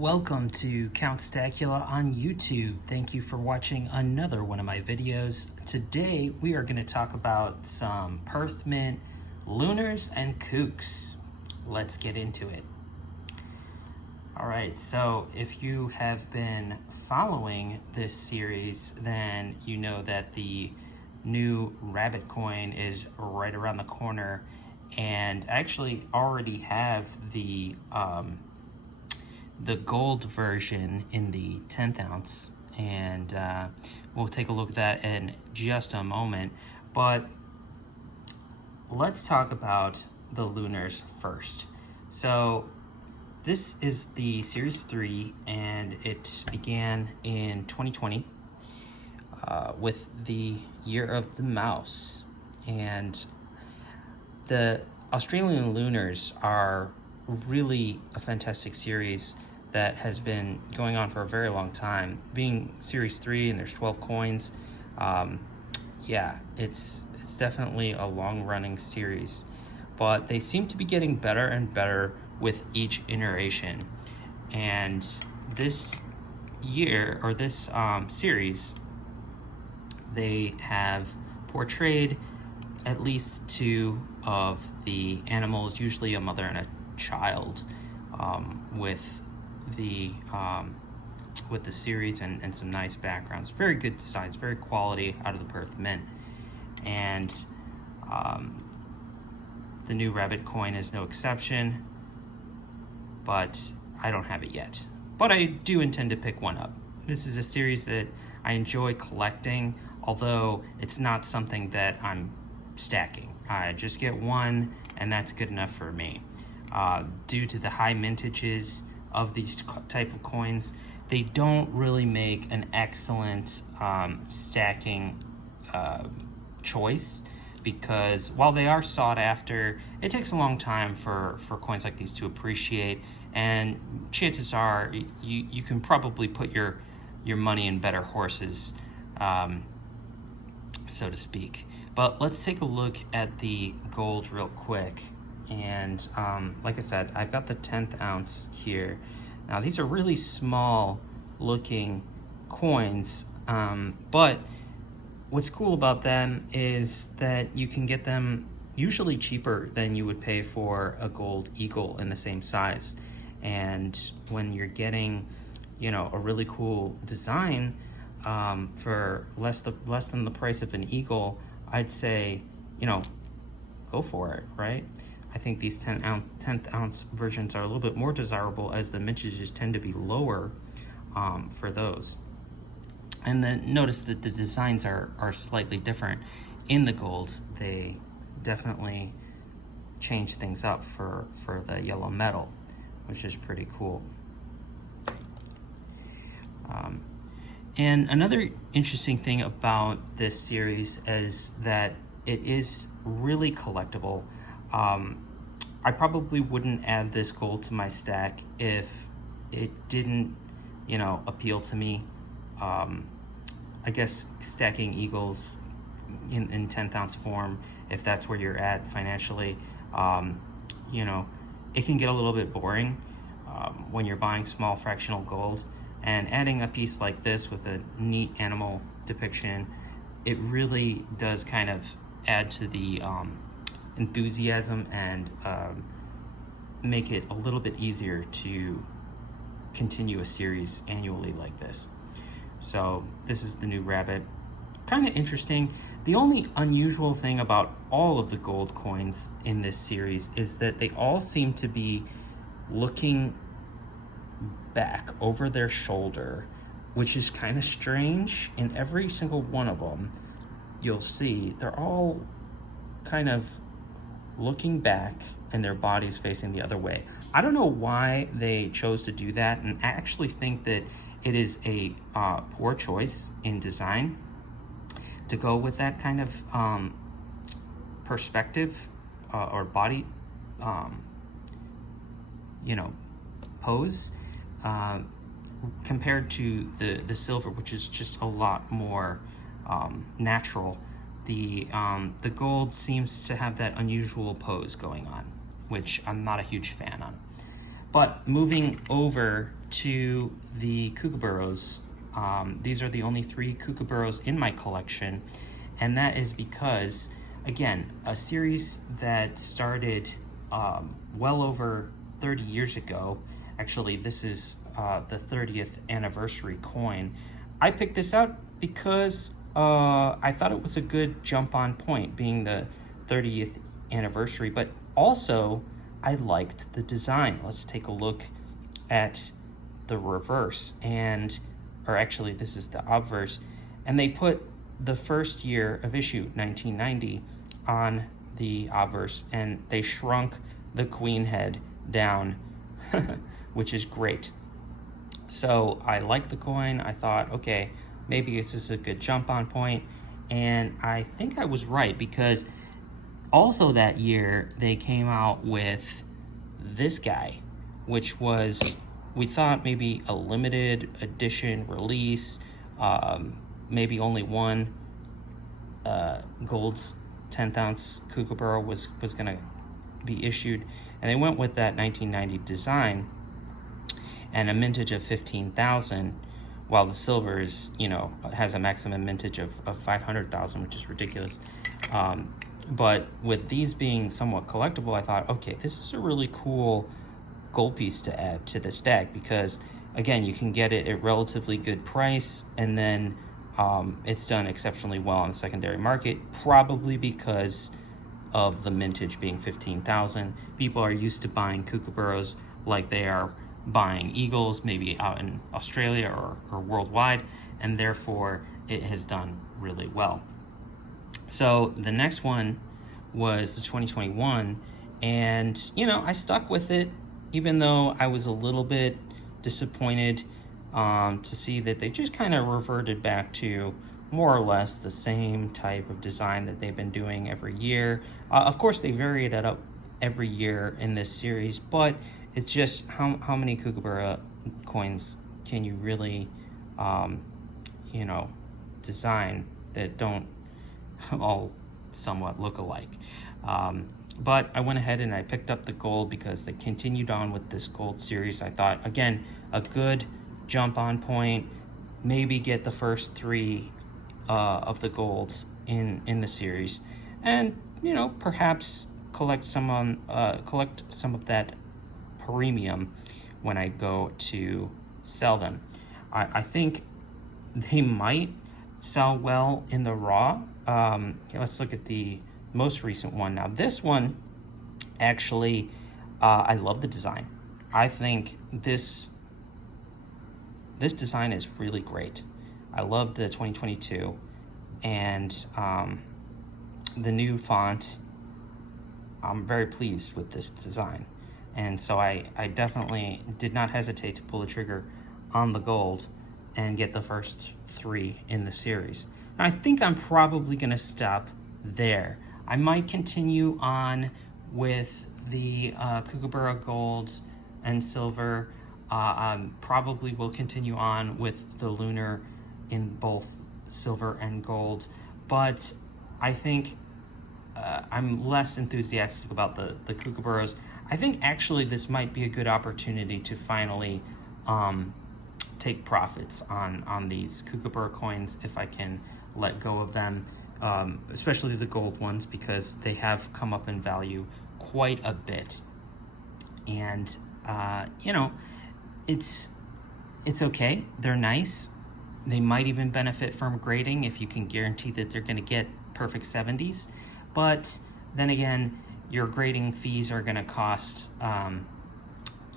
Welcome to Count Stackula on YouTube. Thank you for watching another one of my videos. Today we are going to talk about some Perth Mint, Luners, and Kooks. Let's get into it. Alright, so if you have been following this series, then you know that the new rabbit coin is right around the corner, and I actually already have the gold version in the 10th ounce, and we'll take a look at that in just a moment. But let's talk about the Luners first. So this is the Series 3, and it began in 2020 with the Year of the Mouse. And the Australian Luners are really a fantastic series that has been going on for a very long time. Being Series 3 and there's 12 coins, yeah, it's definitely a long-running series. But they seem to be getting better and better with each iteration. And this year, or this series, they have portrayed at least two of the animals, usually a mother and a child, with the series and some nice backgrounds. Very good designs, very quality out of the Perth Mint. And the new rabbit coin is no exception, but I don't have it yet. But I do intend to pick one up. This is a series that I enjoy collecting, although it's not something that I'm stacking. I just get one, and that's good enough for me. Due to the high mintages of these type of coins, they don't really make an excellent stacking choice, because while they are sought after, it takes a long time for coins like these to appreciate, and chances are you can probably put your money in better horses, so to speak. But let's take a look at the gold real quick. And like I said, I've got the 10th ounce here. Now these are really small looking coins, but what's cool about them is that you can get them usually cheaper than you would pay for a gold eagle in the same size. And when you're getting, you know, a really cool design for less than the price of an eagle, I'd say, you know, go for it, right? I think these 10th ounce versions are a little bit more desirable, as the mintages tend to be lower for those. And then notice that the designs are slightly different. In the golds, they definitely change things up for the yellow metal, which is pretty cool. And another interesting thing about this series is that it is really collectible. I probably wouldn't add this gold to my stack if it didn't, you know, appeal to me. I guess stacking eagles in 10th ounce form, if that's where you're at financially, you know, it can get a little bit boring when you're buying small fractional gold. And adding a piece like this with a neat animal depiction, it really does kind of add to the enthusiasm and make it a little bit easier to continue a series annually like this. So this is the new rabbit. Kind of interesting. The only unusual thing about all of the gold coins in this series is that they all seem to be looking back over their shoulder, which is kind of strange. In every single one of them, you'll see they're all kind of looking back and their body's facing the other way. I don't know why they chose to do that, and I actually think that it is a poor choice in design to go with that kind of perspective or body, you know, pose, compared to the silver, which is just a lot more natural. The gold seems to have that unusual pose going on, which I'm not a huge fan on. But moving over to the kookaburras. These are the only 3 kookaburras in my collection, and that is because, again, a series that started well over 30 years ago. Actually, this is the 30th anniversary coin. I picked this out because I thought it was a good jump on point, being the 30th anniversary, but also I liked the design. Let's take a look at the reverse, or actually this is the obverse, and they put the first year of issue, 1990, on the obverse, and they shrunk the queen head down, which is great. So I like the coin. I thought, okay, maybe this is a good jump on point, and I think I was right, because also that year they came out with this guy, which was, we thought, maybe a limited edition release, maybe only one gold 10th ounce kookaburra was gonna be issued, and they went with that 1990 design and a mintage of 15,000, while the silver is, has a maximum mintage of 500,000, which is ridiculous. But with these being somewhat collectible, I thought, okay, this is a really cool gold piece to add to the stack, because again, you can get it at relatively good price, and then it's done exceptionally well on the secondary market, probably because of the mintage being 15,000. People are used to buying kookaburras like they are buying eagles, maybe out in Australia or worldwide, and therefore it has done really well. So the next one was the 2021, and I stuck with it, even though I was a little bit disappointed to see that they just kind of reverted back to more or less the same type of design that they've been doing every year. Of course, they vary it up every year in this series, but it's just how many kookaburra coins can you really, design that don't all somewhat look alike. But I went ahead and I picked up the gold because they continued on with this gold series. I thought, again, a good jump on point, maybe get the first 3 of the golds in the series, and perhaps collect some of that premium when I go to sell them. I think they might sell well in the raw. Let's look at the most recent one. Now this one, actually, I love the design. I think this design is really great. I love the 2022, and the new font. I'm very pleased with this design, and so I definitely did not hesitate to pull the trigger on the gold and get the first 3 in the series. Now, I think I'm probably going to stop there. I might continue on with the kookaburra golds and silver. Probably will continue on with the lunar in both silver and gold, but I think I'm less enthusiastic about the kookaburras. I think actually this might be a good opportunity to finally take profits on these kookaburra coins if I can let go of them, especially the gold ones, because they have come up in value quite a bit. And it's okay. They're nice. They might even benefit from grading if you can guarantee that they're going to get perfect 70s. But then again, your grading fees are going to cost, about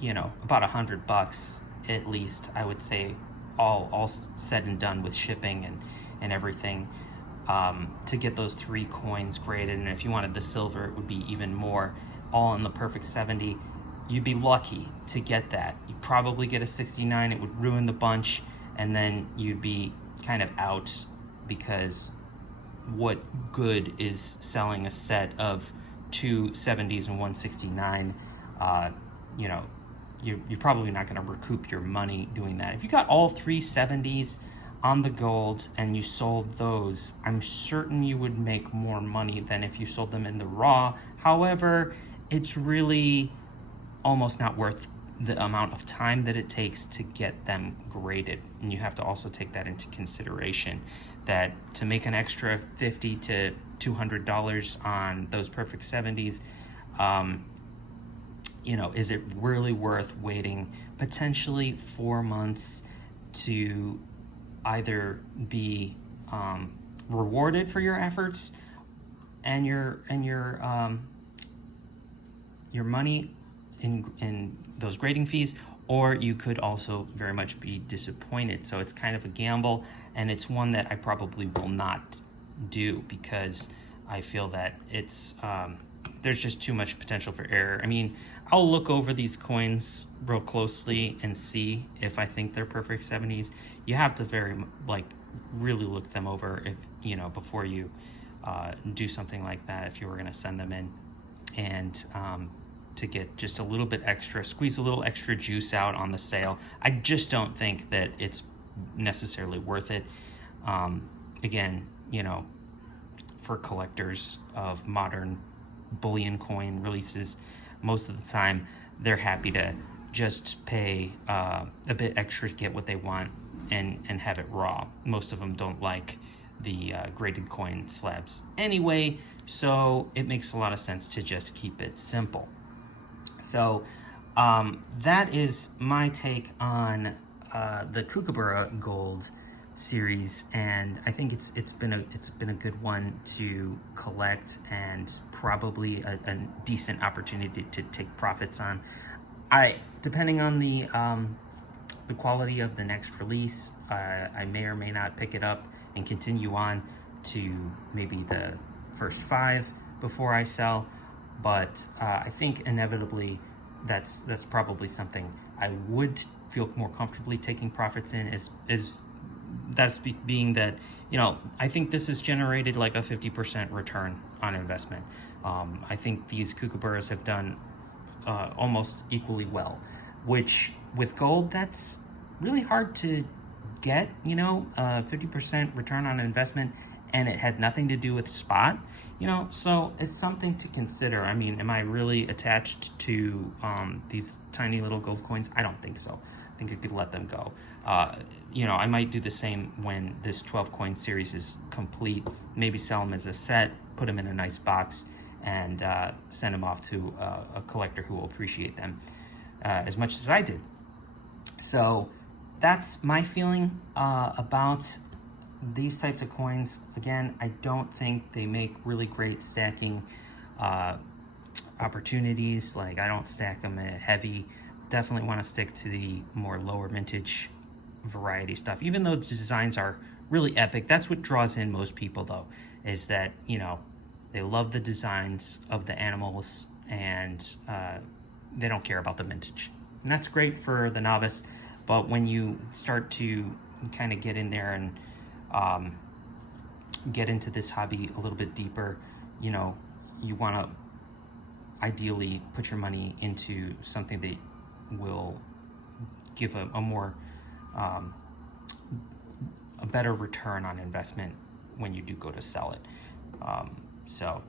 $100 at least, I would say, all said and done with shipping and everything, to get those 3 coins graded. And if you wanted the silver, it would be even more, all in the perfect 70. You'd be lucky to get that. You'd probably get a 69. It would ruin the bunch, and then you'd be kind of out, because what good is selling a set of 2 70s and 169? You're probably not going to recoup your money doing that. If you got all 3 70s on the gold and you sold those, I'm certain you would make more money than if you sold them in the raw. However, it's really almost not worth the amount of time that it takes to get them graded. And you have to also take that into consideration, that to make an extra $50 to $200 on those perfect 70s, you know, is it really worth waiting potentially 4 months to either be rewarded for your efforts and your money in those grading fees, or you could also very much be disappointed. So it's kind of a gamble, and it's one that I probably will not do because I feel that it's there's just too much potential for error. I mean, I'll look over these coins real closely and see if I think they're perfect 70s. You have to really look them over, if you know, before you do something like that, if you were going to send them in, and to get just a little bit extra, squeeze a little extra juice out on the sale. I just don't think that it's necessarily worth it. Again, you know, for collectors of modern bullion coin releases, most of the time they're happy to just pay a bit extra to get what they want and have it raw. Most of them don't like the graded coin slabs anyway, so it makes a lot of sense to just keep it simple. So that is my take on the Kookaburra Gold series, and I think it's been a good one to collect, and probably a decent opportunity to take profits on. Depending on the quality of the next release, I may or may not pick it up and continue on to maybe the first 5 before I sell. But I think inevitably that's probably something I would feel more comfortably taking profits in, being that, you know, I think this has generated like a 50% return on investment. I think these kookaburras have done almost equally well, which with gold, that's really hard to get, you know, 50% return on investment, and it had nothing to do with spot, you know, so it's something to consider. I mean, am I really attached to these tiny little gold coins? I don't think so. I think I could let them go. You know, I might do the same when this 12 coin series is complete, maybe sell them as a set, put them in a nice box, and send them off to a collector who will appreciate them as much as I did. So that's my feeling about these types of coins. Again, I don't think they make really great stacking opportunities. Like, I don't stack them heavy. Definitely want to stick to the more lower mintage variety stuff, even though the designs are really epic. That's what draws in most people, though, is that, you know, they love the designs of the animals, and they don't care about the mintage. And that's great for the novice, but when you start to kind of get in there and get into this hobby a little bit deeper, you know, you want to ideally put your money into something that will give a more a better return on investment when you do go to sell it. So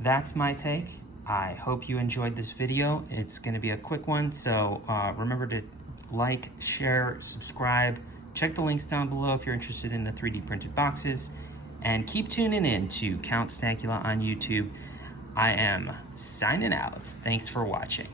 that's my take. I hope you enjoyed this video. It's going to be a quick one, so remember to like, share, subscribe. Check the links down below if you're interested in the 3D printed boxes, and keep tuning in to Count Stackula on YouTube. I am signing out. Thanks for watching.